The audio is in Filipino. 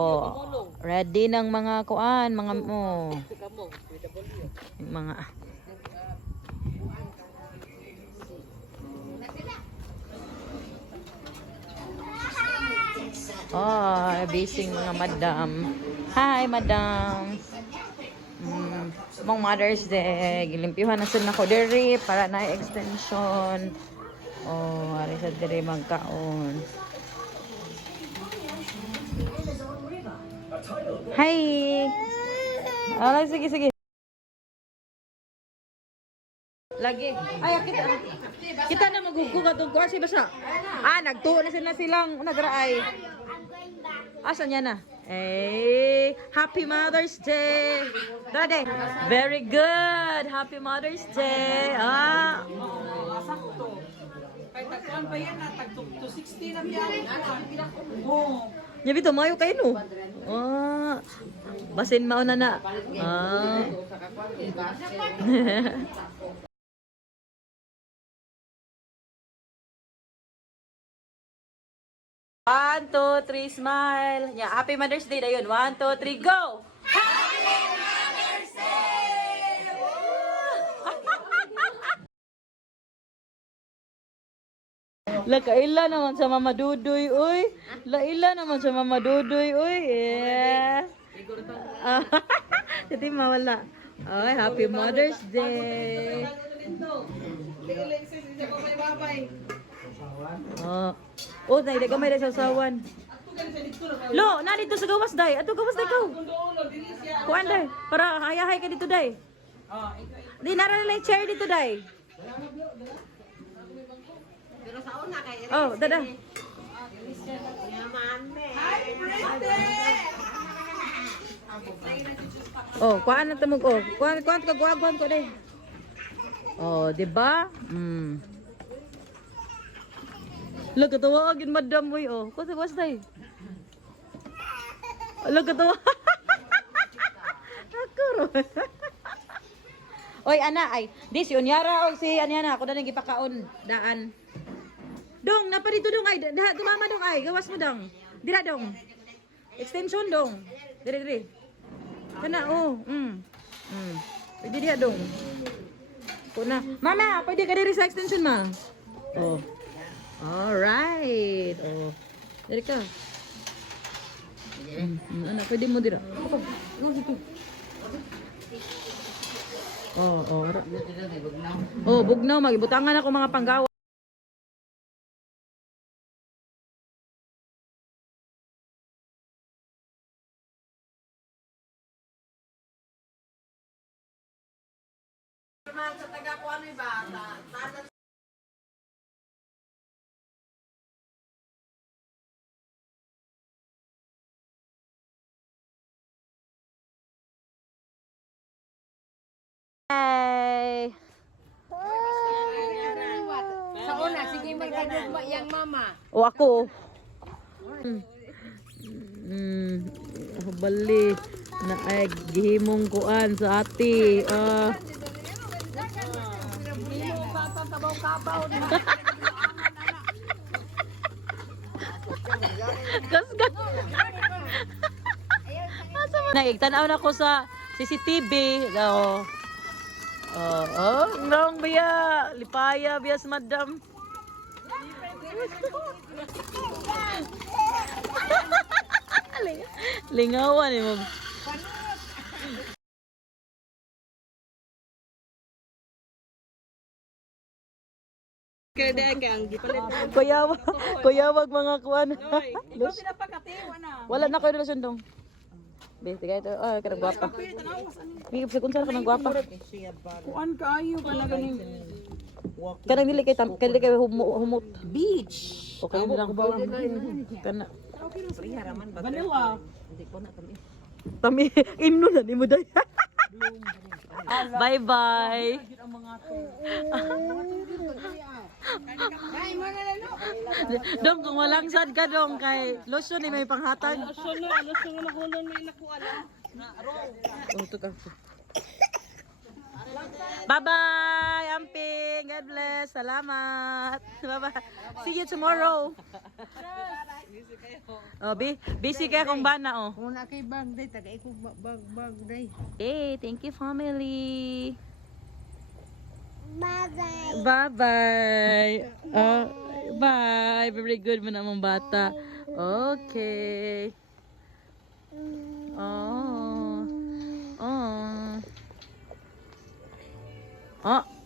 Oh, ready ng mga kuan, mga mo. Mga busy mga madam. Hi, madam. Mong Mother's Day. Gilimpyuhan na sila ko diri para na extension. Oh, ari sa diri magkaon. Hi. Sige, sige. Lagi. Ay, kita na magugugat og kuan si basa. Nagtuo na sila silang nagraay. Asa niya na? Happy Mother's Day. Dade. Very good. Happy Mother's Day. Sakto. Kay tagkuan pa yan na tag 260 na biyahe. Oh. Nya bito mayo kay no. Basin mao na na. One, two, three, smile. Yeah, Happy Mother's Day dayon. 1, 2, 3, go! Happy Mother's Day! Kaila naman sa Mama Dudoy, uy. Laila naman sa Mama Dudoy, uy. Yeah. Hindi mawala. Ay, Happy Mother's Day. Day, ka may sasawan. Lo, na dito sa gawas, day. Ato gawas, day ko. Kuan, day. Para hayahay ka dito, day. Di, naranilay chair dito, day. Dada. Kuan na tamog. Kuan ka guwagwan ko, day. Diba? Lag katawa agin madam moy Kasi was day. Lag katawa. Akuro. Oy ana ay, di si Unyara o si anyana ako na nang gipakaon daan. Dong, napa dito dong ay, dumama dong ay, gawas mo dong. Dira dong. Extension dong. Dire. Kana Pwede diha dong. Kuna. Mama, pwede ka diri sa extension ma. Alright. Dari ka. Anak, pwede mo dira. Bugnaw. Magibutangan ako mga panggawa. Sa taga ko ano ba? Hey. Sa una, sige magkagugma yang mama. Ako. Bali na ay gihimong kuan sa ati. Dilo bata kabaw-kabaw. Kasgat. Naigtanaw na ko sa CCTV. Nong biya, lipaya bias madam. Lingawan mo. Kuyawag mga kuan. Wala na kayo relasyon dong. Be, tigay ito. Kanang gwapa. Higip sa kung saan ka ng gwapa. Kuan kaayo ka na ganing. Kanang dili kay humot. Beach. Okay na lang. Kana. Baliwa. Tami, imno na ni mo day. Bye-bye. Dong, kung walang sad ka dong kay lotion ni may panghatag. Lotion na mahulon may nakuala. Bye-bye, Amping. God bless. Princess. Salamat. Bye-bye. See you tomorrow. Oh, busy kaya kung bana, oh. Kung na kay bag day, taga iko bag day. Hey, thank you, family. Bye-bye. Bye-bye. Bye. Very good mo namang bata. Okay. Oh. Oh. Oh.